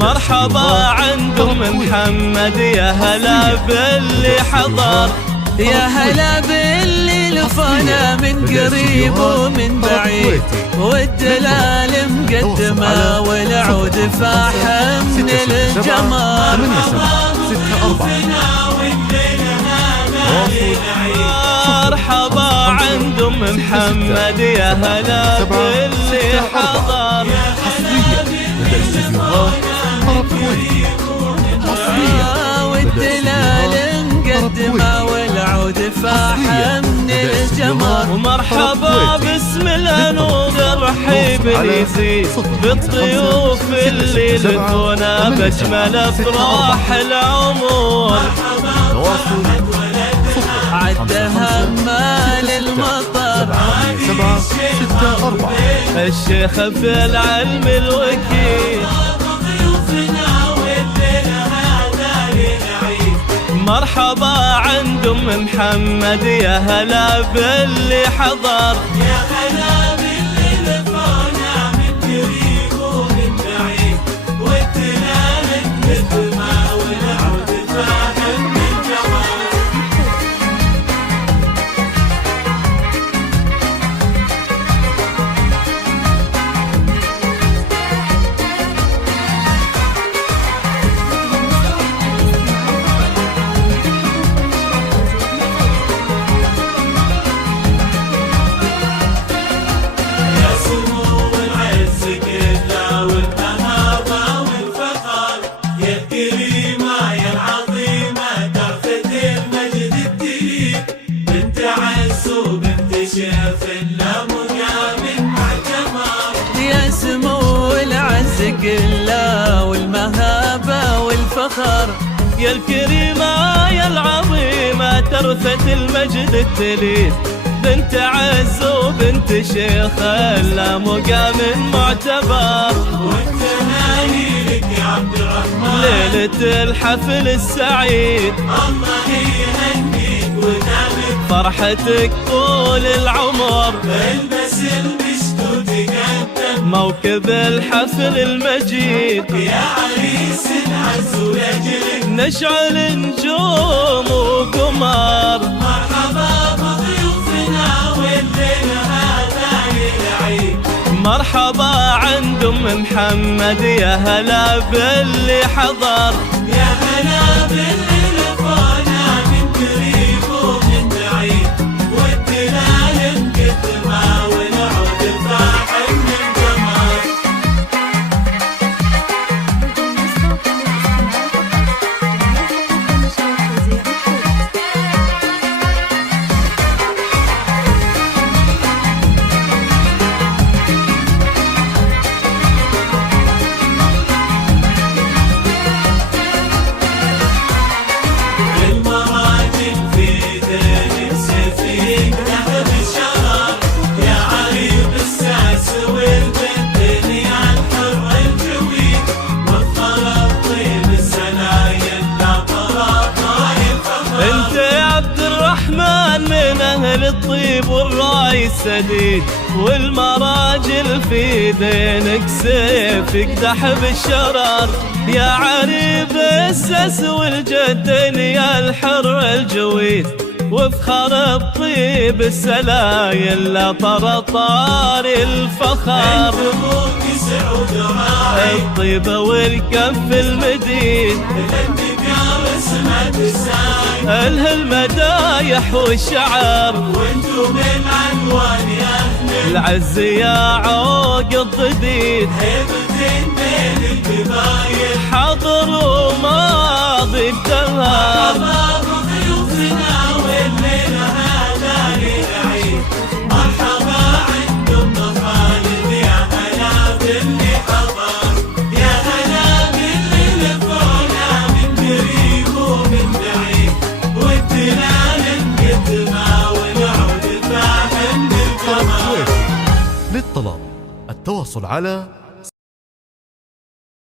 مرحبا عند ام محمد، يا هلا باللي حضر، يا هلا باللي لفانا من قريب ومن بعيد، والدلال مقدمه والعود فاحم من الجمال. مرحبا عند ام محمد، يا هلا باللي حضر، والدلال مقدمه والعود فاحم من الجمال. ومرحبا باسم الانوار، الرحيب يزيد بالضيوف اللي لفونا باجمل افراح العمر. عدها مال المطر 764 الشيخ في العلم الوكيل. مرحبا عند ام محمد، يا هلا باللي حضر، يا هلا باللي لفونا من قريب ومن بعيد، والدلال مقدمه والعود فاحم من جمال. يا سمو العز كله والمهابة والفخر، يا الكريمة يا العظيمة ترثة المجد التليد، بنت عز وبنت شيخ لا مقام معتبر. والتهاني لك يا عبد الرحمن ليلة الحفل السعيد، الله يهنيك ودامك فرحتك طول العمر. البس المشت وتقدم موكب الحفل المجيد، يا عريس العز ولجلك نشعل نجوم وقمر. مرحبا بضيوفنا والليل هذا للعيد. مرحبا عند ام محمد، يا هلا باللي حضر، يا هلا باللي لفونا من قريب ومن بعيد، والدلال مقدمه والعود فاحم من جمال. من أهل الطيب والراي السديد، والمراجل في دينك سيف يقدح بالشرر. يا عريب السس والجدين يا الحر الجويد، وفخر الطيب السلايل لا طرطار الفخر. انت ابوك سعود راعي الطيبة والكف المديد، الانبياء اسمه تساي، اله المدايح والشعر. وانتو من عنوان يا اهل العز يا عوق الضديد، هيبتين بين القبايل. حاضر وماضي الدهر. مرحبا بضيوفنا والليل هذا للعيد. مرحبا عند ام خالد، يا هلا باللي حضر، يا هلا باللي لفونا من قريب ومن بعيد، والدلال مقدمه والعود فاحم بالجمال. للطلب التواصل على